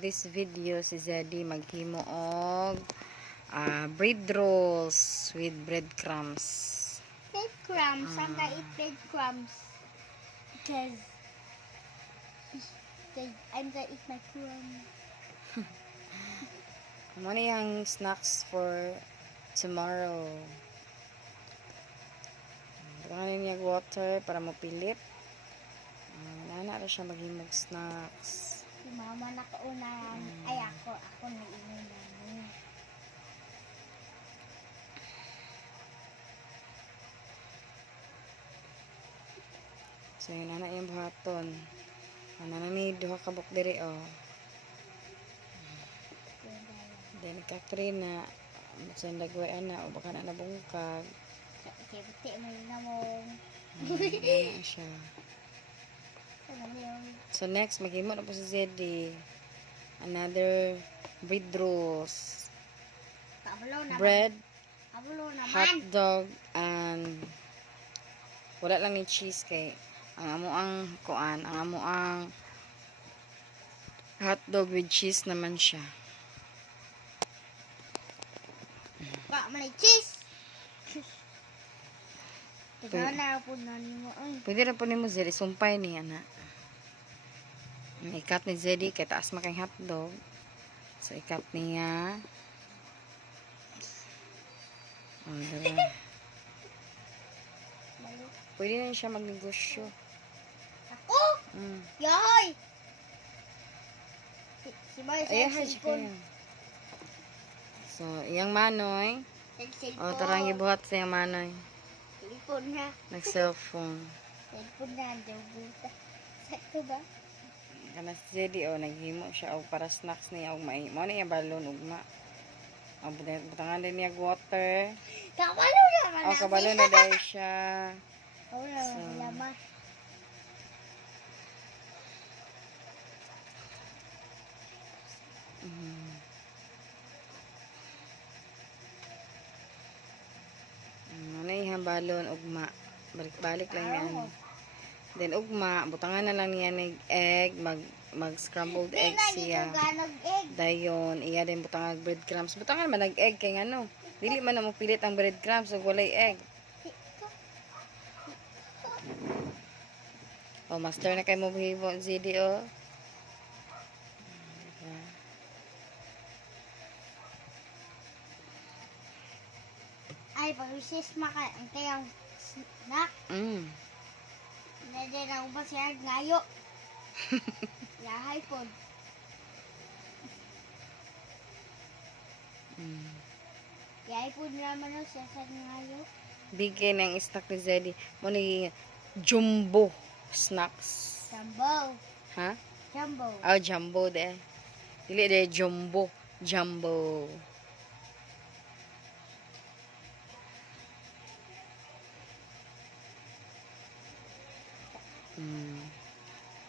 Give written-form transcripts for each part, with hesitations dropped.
this video si Zeddy maghimo og bread rolls with breadcrumbs. Breadcrumbs. I'm gonna eat breadcrumbs because I'm gonna eat my crumbs. Ano yung snacks for tomorrow? Bukangan niya water para mapilit. Nana na siya maghimog snacks. Si mama nakaunahan. Ay ako naiinom namin. So yun na yung buhaton. Ano na ni duha ka buk diri oh. Then Katrina sa dagway ana o baka na nabungkag. Buti may namong. Ano siya. So next maghimo na po si Zeddy another bread rolls. Bread, hot dog, and wala lang ni cheese kay ang amo ang kuan, ang amo ang hot dog with cheese naman siya. Pak malay cheese. Ikaw na po na mo. Pwede na po ni mo Zeddy sumpay ni ana. Ikat ni Zeddy kay taas makay hot dog. So ikat niya. Dara. Pwede na siya magnegosyo. Ako? Yoy! Si Boy Ay, so, iyang manoy. O, tarang ibuhat sa iyang manoy. Cellphone na. Nag-cellphone. Cellphone na. Buta. Sakto ba? Kana si Zeddy, o, naghimo siya o para snacks niya o mai. Mo na yung balon, ugma. O, butangan din niya water. Kabalo naman O, kabalo na dahil siya. Oo naman, laman. Ano yung balon, ugma. Balik-balik lang yan. Then, ugma, butangan na lang niya ng egg, mag-scrambled egg siya. Dayon, iya din butangan breadcrumbs. Butangan man nag-egg kay ano. Dili man na mo pilit ang breadcrumbs ug walay egg. Oh, master na kay mo hibo Zeddy oh. Ay, pag-recess maka, ang kayang snack. Hindi na ubas siya, ngayo. Yahay po. Yahay po naman o siya sa ngayo. Bigay ng snack ni Zeddy. Mo ni jumbo snacks. Jumbo. Ha? Jumbo. Oh, jumbo de. Dili de jumbo, jumbo.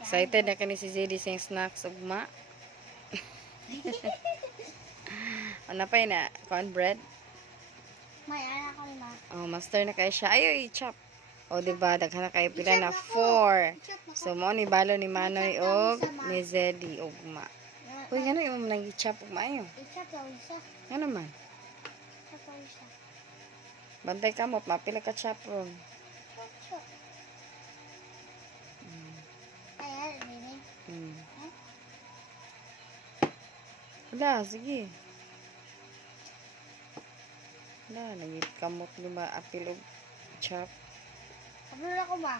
Excited na kani si Zeddy sa snacks ugma. Ano pa yun na? Cornbread? May anak ko na. Oh, master na kayo siya. Ayaw, i-chop. O, diba? Daghan na kayo pila na 4. So, mo ni balo ni Manoy og ni Zeddy ugma. Uy, gano'n yung nang i-chop ugma ayo. I-chop daw isa. Nga naman. I-chop daw isa. Bantay ka mo, mapila ka chop ron. Chop. Ayan, Nini. Wala, sige. Wala, nagkamot lima apil og chop. Kabalo na ko ba?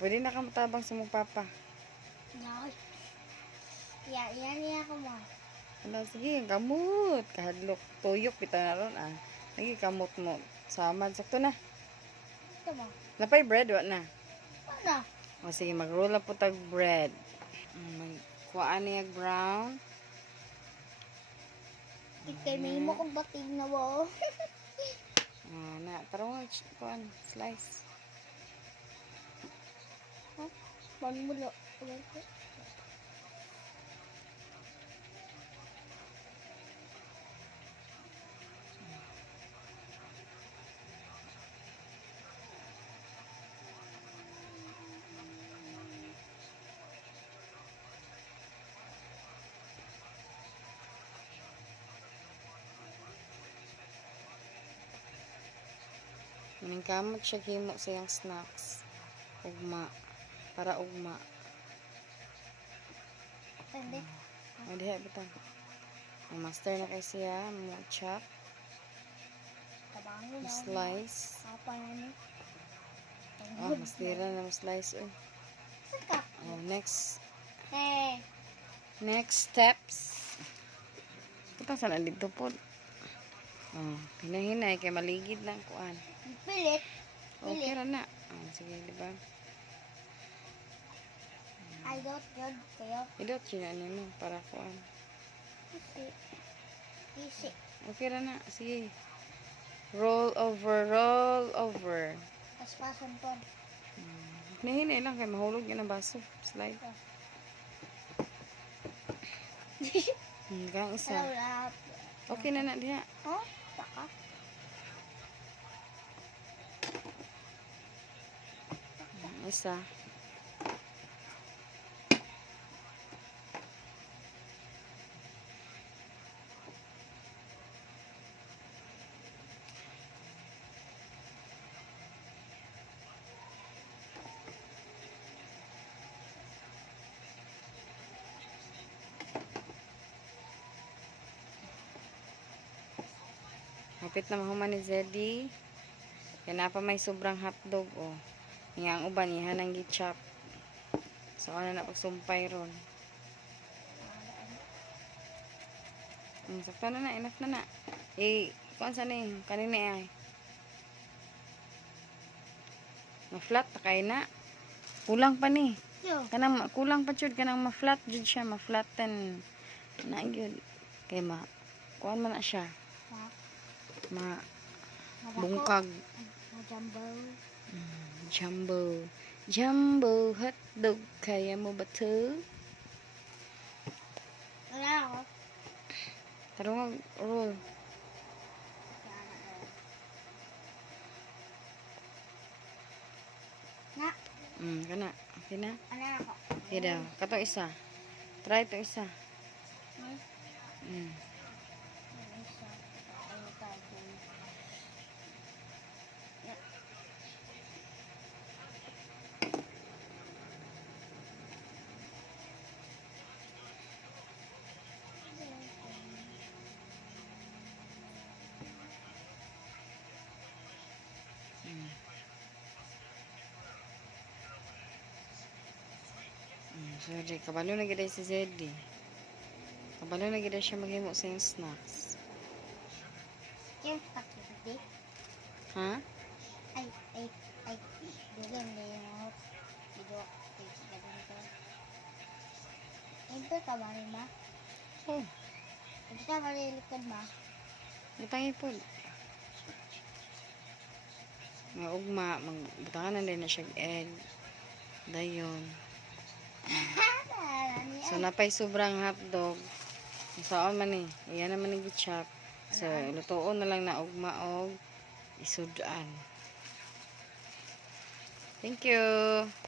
Pwede na ka matabang sa mong papa. Yan. Yan ko ba? Wala, sige, kamot. Kahadlok, tuyok, pita na ron Lagi kamot mo. Samad, sakto na. Ito ba? Napay bread, wala na. Ano? O sige, mag-roll na po tag bread. Magkuhaan niya brown. Ikay may mo kong batig na ba? Tarong kuhaan, slice. Ha? Paano mo Ning kamot siya himo sa iyang snacks. Ugma. Para ugma. Hindi. O diha bitaw. Ang master na kay siya, mo chop, Tabangon na. slice. Apa na ni? Oh, mastira na mo slice oy. Saka. Oh, next steps. Kita sana dito po. Oh, hinahinay kay maligid lang kuan. Pilit. Okay ra na. Oh, sige, di ba? I don't good kayo. Idot yun mo para kuan. Easy. Easy. Okay ra na. Sige. Roll over. Paspasan po. Hinahinay lang kay mahulog yun ang baso. Slide. Hanggang isa. Wala. Okay na diha. Oh, saka. Isa. Hapit na mahuman ni Zeddy. Kaya na pa may sobrang hotdog, oh. Nga ang uban, iha nang gichop. So, ano na pagsumpay ron. Sakto na na, enough na na. Kuan sa ni, kanina ay. Ma-flat, takay na. Kulang pa ni. Yo. Kulang pa jud kanang ma-flat jud siya, ma-flatten. Na yun. Kaya kuan man na siya. Bungkag. Jumbo. Jumbo hotdog. Kaya mo ba to? Wala ako. Tarong roll. Na. Kana. Okay na? Ano ako? Okay daw. Kato isa. Try to isa. Sorry, kabalo na gid si Zeddy. Kabalo na gid siya maghimo sa iyang snacks. Yan, pakipiti. Ha? Ay. Dugan na yung video. Ito ka ba rin ba? Oh, Ito ka ba rin likod ba? butangi po. Nga ugma, magbutangan na din na siya egg. Dayon. So, napay sobrang hotdog. Saan man eh. Iyan naman yung gichop. So, lutoon na lang na ugma og isudan. Thank you.